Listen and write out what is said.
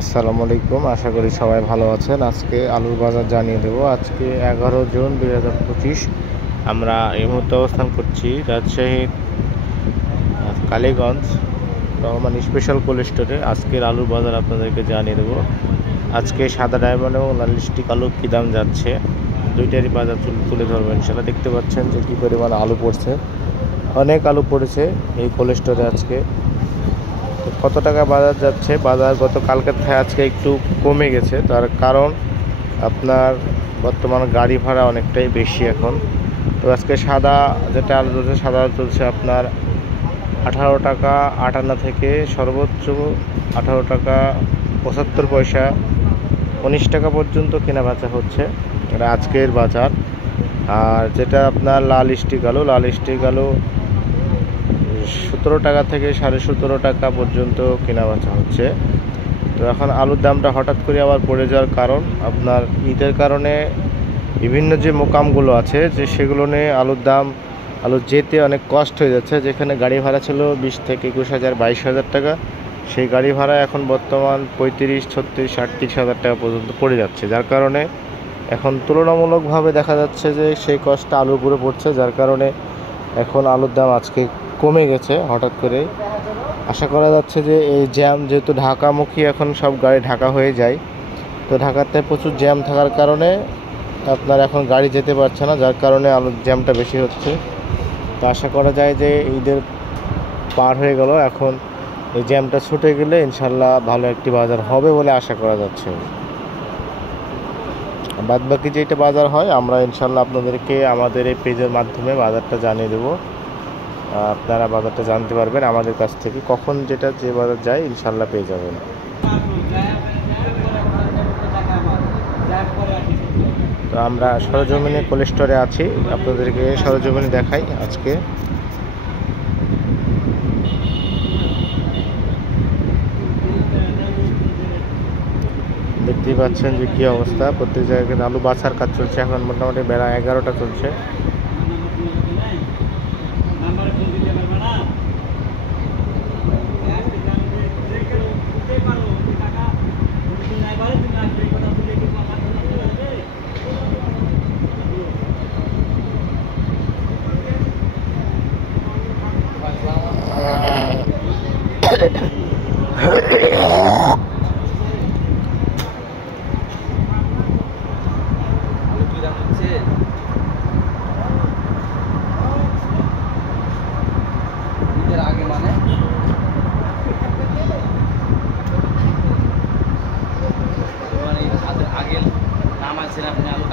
আসসালামু আলাইকুম, আশা করি সবাই ভালো আছেন। আজকে আলুর বাজার জানিয়ে দেব। আজকে 11 জুন 2025। আমরা এই মুহূর্তে অবস্থান করছি রাজশাহী কালীগঞ্জ রহমান স্পেশাল কোল্ড স্টোরে। আজকের আলুর বাজার আপনাদেরকে জানিয়ে দেব। আজকে সাদা ডায়মন্ড এবং লাল লিস্টিক আলু কী দাম যাচ্ছে, দুইটারই বাজার তুলে ধরবো ইনশাল্লাহ। দেখতে পাচ্ছেন যে কী পরিমাণ আলু পড়ছে, অনেক আলু পড়েছে এই কোল্ড স্টোরে আজকে। কত টাকা বাজার যাচ্ছে, বাজার গত কালকের থেকে আজকে একটু কমে গেছে। তার কারণ আপনার বর্তমান গাড়ি ভাড়া অনেকটাই বেশি এখন। তো আজকে সাদা যেটা আলু চলছে, সাদা আলু চলছে আপনার 18 টাকা 58 থেকে সর্বোচ্চ 18 টাকা 75 পয়সা 19 টাকা পর্যন্ত কেনা বেচা হচ্ছে, এটা আজকের বাজার। আর যেটা আপনার লাল স্টিক আলু 17 টাকা থেকে 17.5 টাকা পর্যন্ত কেনা বেচা হচ্ছে। তো এখন আলুর দামটা হঠাৎ করে আবার পড়ে যাওয়ার কারণ আপনার ঈদের কারণে বিভিন্ন যে মোকামগুলো আছে যে সেগুলো নিয়ে আলু যেতে অনেক কষ্ট হয়ে যাচ্ছে। যেখানে গাড়ি ভাড়া ছিল 20 থেকে 21,000 22,000 টাকা, সেই গাড়ি ভাড়া এখন বর্তমান 35, 36, 38 হাজার টাকা পর্যন্ত পড়ে যাচ্ছে। যার কারণে এখন তুলনামূলকভাবে দেখা যাচ্ছে যে সেই কষ্টটা আলুর উপরে পড়ছে। যার কারণে এখন আলুর দাম আজকে কমে গেছে হঠাৎ করে। আশা করা যাচ্ছে যে এই জ্যাম, যেহেতু ঢাকামুখী এখন সব গাড়ি ঢাকা হয়ে যায়, তো ঢাকাতে প্রচুর জ্যাম থাকার কারণে আপনার এখন গাড়ি যেতে পারছে না, যার কারণে আলুর জ্যামটা বেশি হচ্ছে। তো আশা করা যায় যে ঈদের পার হয়ে গেল, এখন এই জ্যামটা ছুটে গেলে ইনশাল্লাহ ভালো একটি বাজার হবে বলে আশা করা যাচ্ছে। বাদবাকি যেটা বাজার হয় আমরা ইনশাল্লাহ আপনাদেরকে আমাদের এই পেজের মাধ্যমে বাজারটা জানিয়ে দেবো। আপনারা বাজারটা জানতে পারবেন আমাদের কাছ থেকে, কখন যে বাজার যায় ইনশাল্লাহ পেয়ে যাবেন। তো আমরা সরজমিনে কোল্ড স্টোরে আছি, আপনাদেরকে সরজমিনে দেখাই আজকে। দেখতেই পাচ্ছেন যে কী অবস্থা, প্রত্যেক জায়গায় আলু বাছার কাজ চলছে। এখন মোটামুটি বেলা 11টা চলছে। আগে নাম আছে আপনি আলু